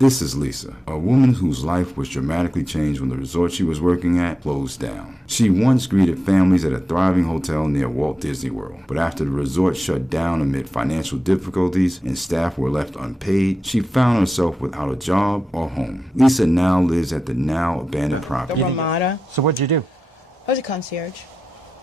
This is Lisa, a woman whose life was dramatically changed when the resort she was working at closed down. She once greeted families at a thriving hotel near Walt Disney World, but after the resort shut down amid financial difficulties and staff were left unpaid, she found herself without a job or home. Lisa now lives at the now abandoned property. The Ramada. So what'd you do? I was a concierge.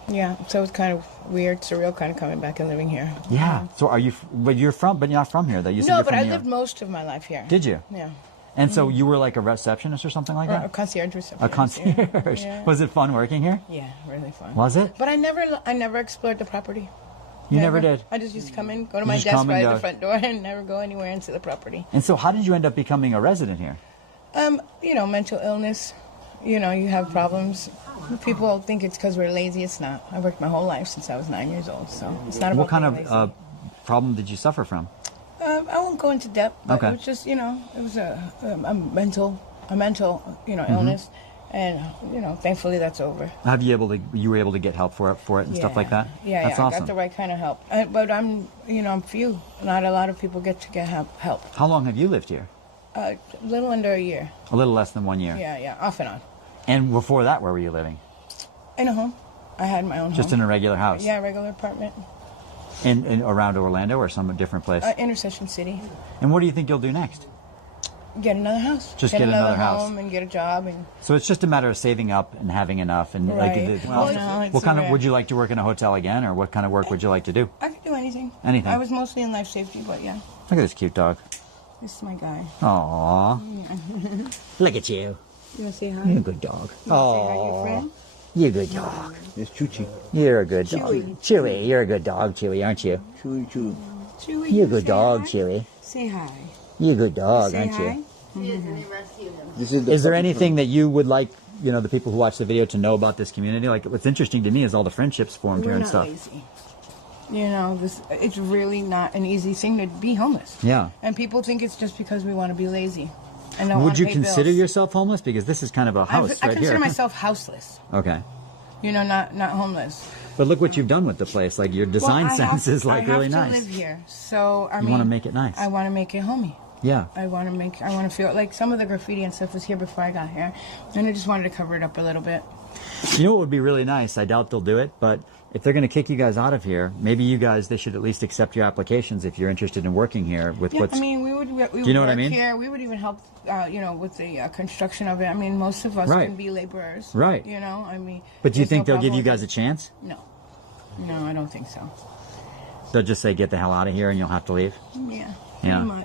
Yeah, so it's kind of weird, surreal, kind of coming back and living here. Yeah. So are you? But you're not from here, though. You said No, you're but from I New York. lived most of my life here. Did you? Yeah. And so you were like a receptionist or something like that? A concierge receptionist. A concierge. Yeah. Was it fun working here? Yeah, really fun. Was it? But I never explored the property. You never did? I just used to come in, go to my desk right at the front door, and never go anywhere into the property. And so how did you end up becoming a resident here? You know, mental illness. You know, you have problems. People think it's because we're lazy. It's not. I worked my whole life since I was 9 years old, so it's not about What kind being of lazy. problem did you suffer from? I won't go into depth, but Okay. it was just, you know, it was a mental, you know, illness, and you know, thankfully that's over. You were able to get help for it and stuff like that? Yeah, That's I awesome. got the right kind of help. But I'm few. Not a lot of people get to get help. How long have you lived here? A little under a year. A little less than 1 year. Yeah, off and on. And before that, where were you living? In a home. I had my own home. Just in a regular house? Yeah, regular apartment. In around Orlando or some different place? Intersection City. And what do you think you'll do next? Get another house. Just get another house. home and get a job. And So it's just a matter of saving up and having enough. And Right. what kind of would you like to work in a hotel again, or what kind of work would you like to do? I could do anything. Anything. I was mostly in life safety, but yeah, Look at this cute dog. this is my guy. Aww. Look at you. You want to say hi? You're a good dog. You want to say hi to your friend? You're a good dog. It's Chuchi. You're a good dog. Chewy, you're a good dog, Chewy, aren't you? Chewy, Chewy. Chewy, You're a good say dog, hi? Chewy. Say hi. You're a good dog, Say aren't hi. you? This is Is there anything that you would like, the people who watch the video to know about this community? Like, what's interesting to me is all the friendships formed We're here and not stuff. lazy. You know, it's really not an easy thing to be homeless. Yeah. And people think it's just because we want to be lazy. And don't Would want you to pay consider bills. yourself homeless? Because this is kind of a house I right consider here. myself houseless. Okay. You know, not homeless. But look what you've done with the place. Like, your design sense is like really nice. I have to live here, so I You mean, want to make it nice. I want to make it homey. Yeah. I want to feel like some of the graffiti and stuff was here before I got here, and I just wanted to cover it up a little bit. You know what would be really nice? I doubt they'll do it, but if they're going to kick you guys out of here, maybe they should at least accept your applications if you're interested in working here with Yeah, what's... I mean, we would you know what I work mean? here. We would even help, with the construction of it. I mean, most of us Right. can be laborers. Right. You know, I mean. But do you there's think no they'll give problem you with guys a it. chance? No. No, I don't think so. They'll just say, get the hell out of here and you'll have to leave? Yeah. Yeah.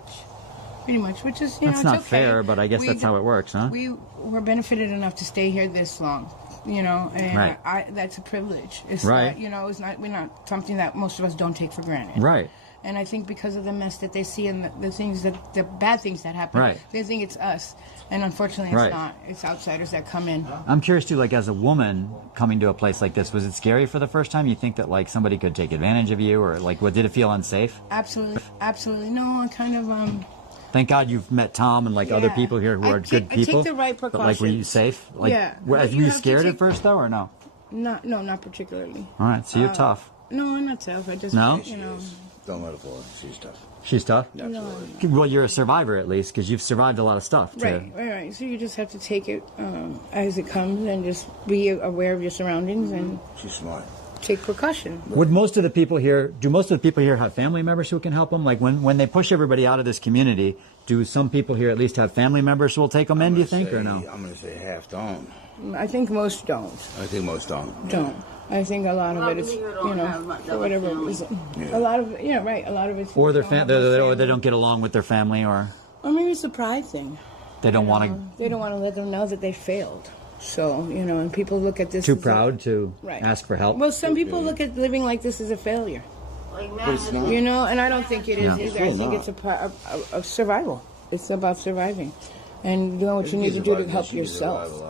Pretty much, which is, That's it's not okay. fair, but I guess that's how it works, huh? We were benefited enough to stay here this long, and Right. that's a privilege. It's Right. not, we're not something that most of us don't take for granted. Right. And I think because of the mess that they see and the bad things that happen, Right. they think it's us. And unfortunately, Right. it's not. It's outsiders that come in. I'm curious too, like as a woman coming to a place like this, was it scary for the first time? You think that like somebody could take advantage of you, or like did it feel unsafe? Absolutely. No, I kind of Thank God you've met Tom and like other Yeah. people here who are good I take people. the right But like, were you precautions. safe? Like, Yeah. were But you have to scared at take- first though, or no? not particularly. All right, so you're tough. No, I'm not tough. I just No? Don't let her fall. She's tough. She's tough. Absolutely. Well, you're a survivor at least because you've survived a lot of stuff too. Right. So you just have to take it as it comes and just be aware of your surroundings and She's smart. take precaution. Do most of the people here have family members who can help them? Like when they push everybody out of this community, do some people here at least have family members who will take them in, do you think, or no? I'm going to say half don't. I think most don't. I think most don't. I think a lot of it is, for whatever reason. A lot of, right. A lot of it's. Or they don't get along with their family, or maybe it's a pride thing. they don't want to. They don't want to let them know that they failed. So, and people look at this Too as proud to ask for help. Well, some people look at living like this as a failure. But it's not. And I don't think it is Yeah. either. I think it's a part of survival. It's about surviving and doing what you need to do to help yourself.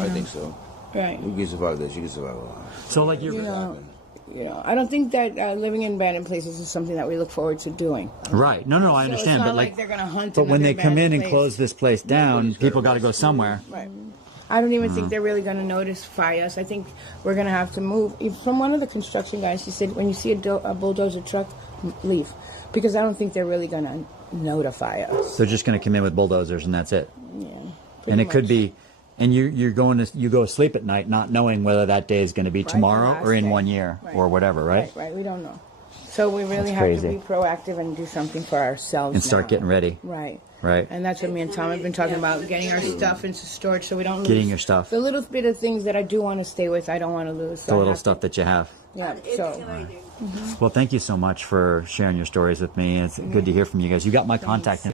I think so. Right. You can survive this. You can survive a lot. So like I don't think that living in abandoned places is something that we look forward to doing. Right. No, I understand. It's not but like they're going to hunt. But when they another come in abandoned and place. close this place down, people got to go somewhere. Right. I don't even think they're really going to notify us. I think we're going to have to move. From one of the construction guys, he said, when you see a bulldozer truck, leave. Because I don't think they're really going to notify us. They're just going to come in with bulldozers and that's it. Yeah. And it could be, and you go to sleep at night not knowing whether that day is going to be tomorrow or in 1 year or whatever, right? Right. We don't know. So we really have to be proactive and do something for ourselves and start getting ready. Right. Right. And that's what me and Tom have been talking about, getting our stuff into storage so we don't lose. Getting your stuff. The little bit of things that I do want to stay with, I don't want to lose. So the little stuff that you have. Yeah. So. Well, thank you so much for sharing your stories with me. It's good to hear from you guys. You got my contact.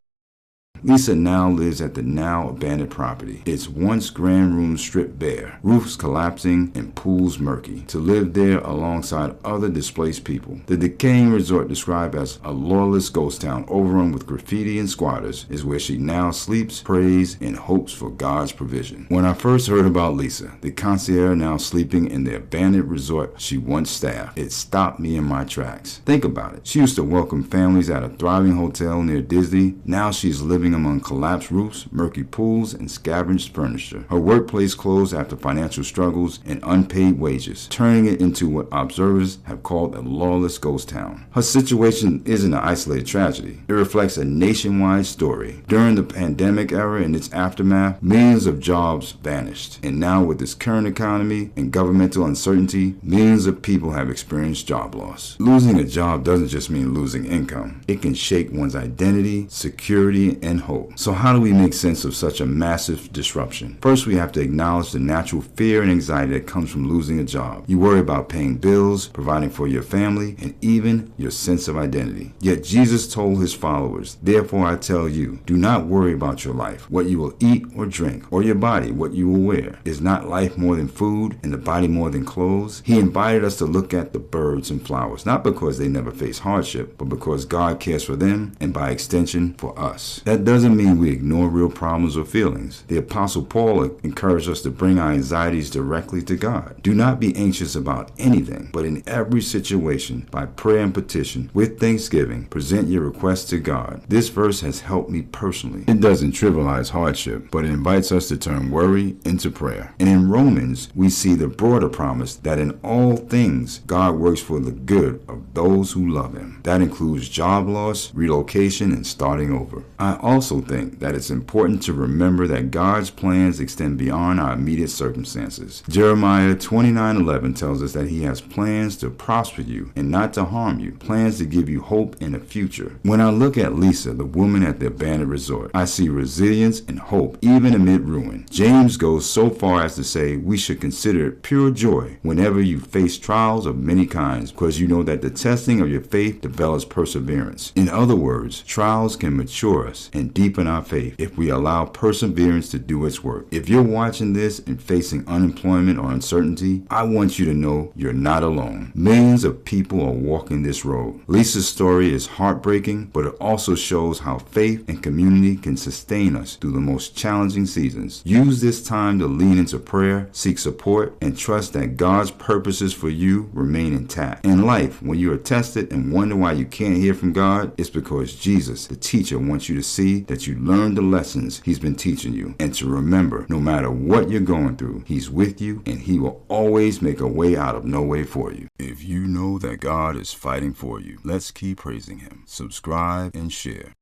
Lisa now lives at the now abandoned property. Its once grand room stripped bare, roofs collapsing and pools murky, to live there alongside other displaced people. The decaying resort, described as a lawless ghost town overrun with graffiti and squatters, is where she now sleeps, prays, and hopes for God's provision. When I first heard about Lisa, the concierge now sleeping in the abandoned resort she once staffed, it stopped me in my tracks. Think about it. She used to welcome families at a thriving hotel near Disney. Now she's living among collapsed roofs, murky pools, and scavenged furniture. Her workplace closed after financial struggles and unpaid wages, turning it into what observers have called a lawless ghost town. Her situation isn't an isolated tragedy. It reflects a nationwide story. During the pandemic era and its aftermath, millions of jobs vanished. And now with this current economy and governmental uncertainty, millions of people have experienced job loss. Losing a job doesn't just mean losing income. It can shake one's identity, security, and hope. So how do we make sense of such a massive disruption? First, we have to acknowledge the natural fear and anxiety that comes from losing a job. You worry about paying bills, providing for your family, and even your sense of identity. Yet Jesus told his followers, "Therefore I tell you, do not worry about your life, what you will eat or drink, or your body, what you will wear. Is not life more than food, and the body more than clothes?" He invited us to look at the birds and flowers, not because they never face hardship, but because God cares for them, and by extension, for us. That doesn't mean we ignore real problems or feelings. The Apostle Paul encouraged us to bring our anxieties directly to God. Do not be anxious about anything, but in every situation, by prayer and petition, with thanksgiving, present your requests to God. This verse has helped me personally. It doesn't trivialize hardship, but it invites us to turn worry into prayer. And in Romans, we see the broader promise that in all things, God works for the good of those who love him. That includes job loss, relocation, and starting over. I also think that it's important to remember that God's plans extend beyond our immediate circumstances. Jeremiah 29:11 tells us that he has plans to prosper you and not to harm you, plans to give you hope in a future. When I look at Lisa, the woman at the abandoned resort, I see resilience and hope even amid ruin. James goes so far as to say we should consider it pure joy whenever you face trials of many kinds, because you know that the testing of your faith develops perseverance. In other words, trials can mature us and deepen our faith if we allow perseverance to do its work. If you're watching this and facing unemployment or uncertainty, I want you to know you're not alone. Millions of people are walking this road. Lisa's story is heartbreaking, but it also shows how faith and community can sustain us through the most challenging seasons. Use this time to lean into prayer, seek support, and trust that God's purposes for you remain intact. In life, when you are tested and wonder why you can't hear from God, it's because Jesus, the teacher, wants you to see that you learned the lessons he's been teaching you, and to remember, no matter what you're going through, he's with you and he will always make a way out of no way for you. If you know that God is fighting for you, let's keep praising him. Subscribe and share.